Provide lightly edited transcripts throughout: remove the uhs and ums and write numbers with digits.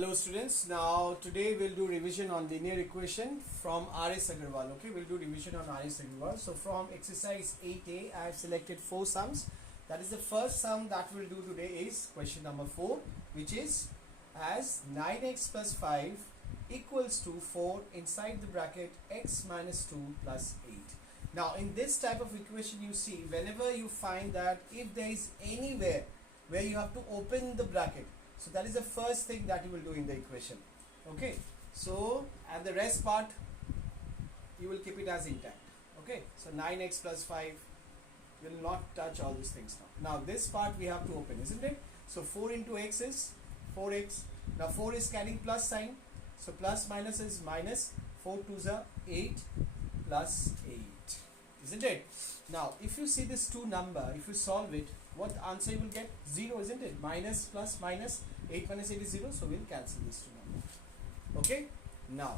Hello students, now today we'll do revision on linear equation from R.S. Agarwal. Okay, we'll do revision on R.S. Agarwal. So from exercise 8a, I have selected 4 sums. That is the first sum that we'll do today is question number 4, which is as 9x plus 5 equals to 4 inside the bracket x minus 2 plus 8. Now in this type of equation, you see whenever you find that if there is anywhere where you have to open the bracket, so that is the first thing that you will do in the equation. Okay, so and the rest part you will keep it as intact. Okay, so 9x plus 5 will not touch all these things now. Now this part we have to open, isn't it? So 4 into x is 4x. Now 4 is carrying plus sign, so plus minus is minus. 4 2s are 8 plus 8, isn't it? Now if you see this 2 number, if you solve it, what answer you will get? 0, isn't it? Minus plus minus, 8 minus 8 is 0, so we'll cancel these 2 numbers. Okay, now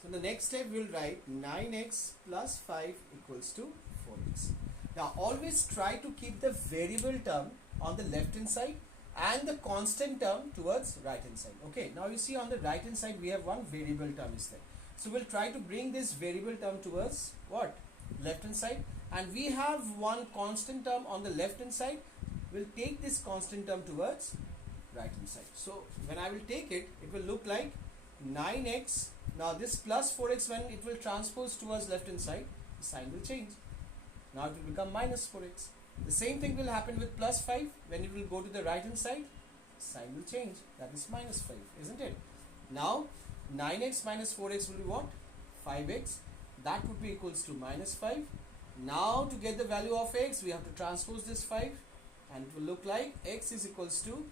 so the next step we'll write 9x plus 5 equals to 4x. Now always try to keep the variable term on the left hand side and the constant term towards right hand side. Okay, now you see on the right hand side we have one variable term is there, so we'll try to bring this variable term towards what? Left hand side, and we have one constant term on the left hand side. We'll take this constant term towards right hand side. So when I will take it, it will look like 9x. Now this plus 4x, when it will transpose towards left hand side, the sign will change. Now it will become minus 4x. The same thing will happen with plus 5. When it will go to the right hand side, sign will change. That is minus 5, isn't it? Now 9x minus 4x will be what? 5x. That would be equals to minus 5. Now to get the value of x, we have to transpose this 5, and it will look like x is equals to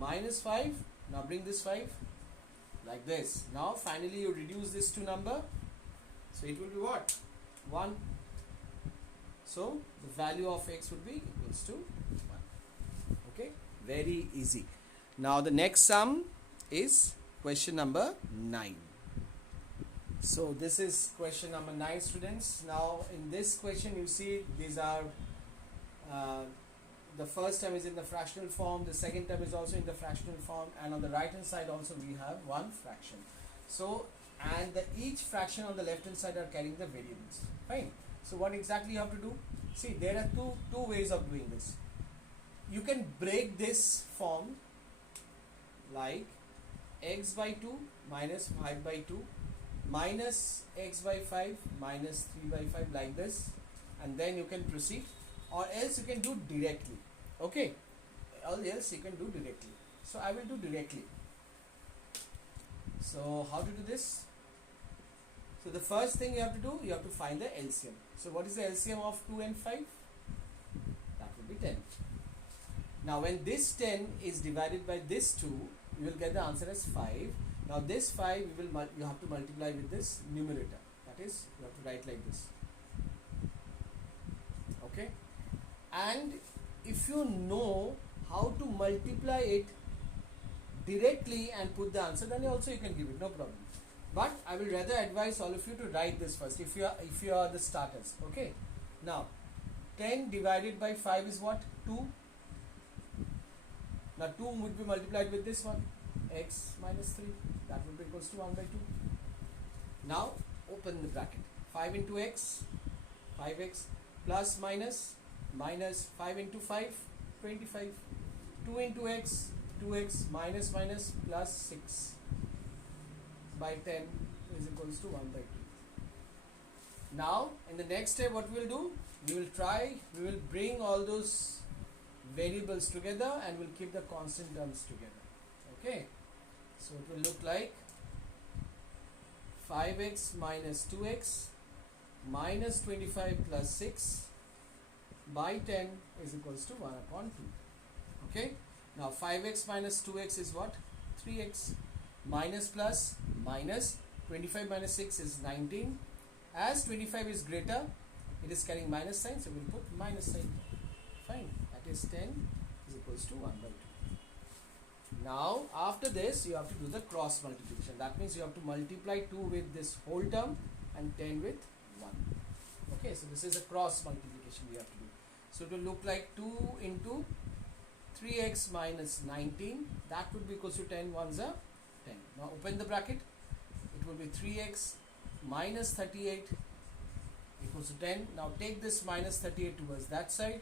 minus 5. Now bring this 5 like this. Now finally you reduce this to number, so it will be what? 1. So the value of x would be equals to 1. Okay, very easy. Now the next sum is question number 9. So this is question number 9, students. Now in this question you see these are the first term is in the fractional form, the second term is also in the fractional form, and on the right hand side also we have one fraction. So and each fraction on the left hand side are carrying the variables. Fine. So what exactly you have to do? See, there are two ways of doing this. You can break this form like x by 2 minus 5 by 2 minus x by 5 minus 3 by 5 like this, and then you can proceed, or else you can do directly. Okay, or else you can do directly. So I will do directly. So how to do this? So the first thing you have to do, you have to find the LCM. So what is the LCM of 2 and 5? That will be 10. Now when this 10 is divided by this 2, you will get the answer as 5. Now this 5 you have to multiply with this numerator. That is, you have to write like this. Okay. And if you know how to multiply it directly and put the answer, then also you can give it, no problem. But I will rather advise all of you to write this first if you are the starters. Okay. Now 10 divided by 5 is what? 2. Now 2 would be multiplied with this one, x minus 3. That will be equals to 1 by 2. Now open the bracket. 5 into x, 5x, plus minus, minus 5 into 5, 25. 2 into x, 2x, minus minus, plus 6 by 10 is equals to 1 by 2. Now in the next step what we will do? We will bring all those variables together and we'll keep the constant terms together. Okay. So it will look like 5x minus 2x minus 25 plus 6 by 10 is equals to 1 upon 2. Okay. Now 5x minus 2x is what? 3x. Minus plus minus 25 minus 6 is 19. As 25 is greater, it is carrying minus sign, so we will put minus sign. Fine. That is 10 is equals to 1 by 2. Now after this you have to do the cross multiplication. That means you have to multiply 2 with this whole term and 10 with 1. Okay, so this is a cross multiplication we have to do. So it will look like 2 into 3x minus 19, that would be equals to 10 ones are 10. Now open the bracket, it will be 3x minus 38 equals to 10. Now take this minus 38 towards that side,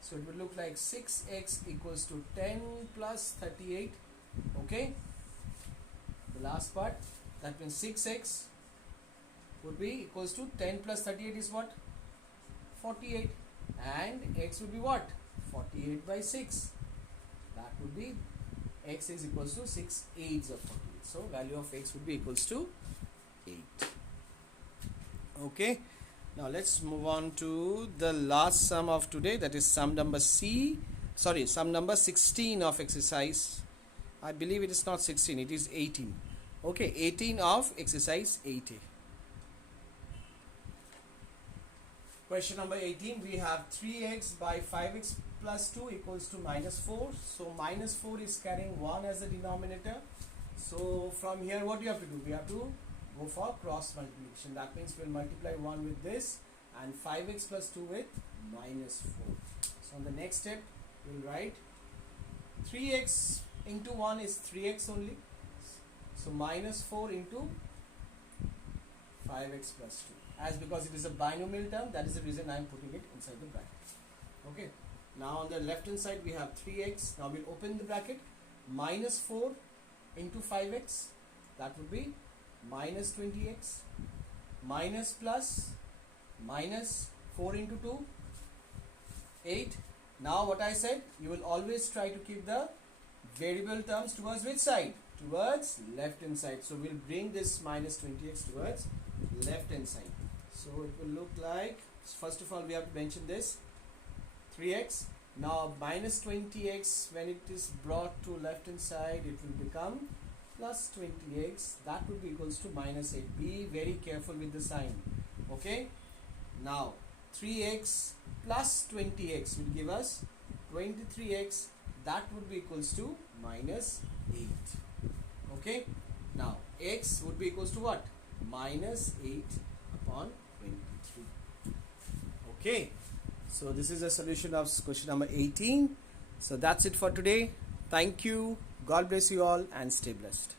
so it will look like 6x equals to 10 plus 38. Okay, the last part, that means 6x would be equals to 10 plus 38 is what? 48, and x would be what? 48 by 6. That would be x is equals to 6 eighths of 48. So value of x would be equals to 8. Okay, now let's move on to the last sum of today, that is sum number sum number 16 of exercise. I believe it is not 16, it is 18. Okay, 18 of exercise 8A. Question number 18, we have 3x by 5x plus 2 equals to minus 4. So minus 4 is carrying 1 as a denominator. So from here what do you have to do? We have to go for cross multiplication. That means we'll multiply 1 with this and 5x plus 2 with minus 4. So on the next step, we'll write 3x into 1 is 3x only. So minus 4 into 5x plus 2. As because it is a binomial term, that is the reason I am putting it inside the bracket. Okay. Now on the left hand side we have 3x. Now we'll open the bracket. Minus 4 into 5x. That would be minus 20x. Minus plus minus 4 into 2. 8. Now what I said, you will always try to keep the variable terms towards which side? Towards left hand side. So we'll bring this minus 20x towards left hand side. So it will look like, first of all we have to mention this 3x. Now minus 20x, when it is brought to left hand side, it will become plus 20x. That would be equals to minus 8. Be very careful with the sign. Okay. Now 3x plus 20x will give us 23x. That would be equals to minus 8. Okay. Now x would be equals to what? Minus 8 upon 23. Okay. So this is a solution of question number 18. So that's it for today. Thank you. God bless you all and stay blessed.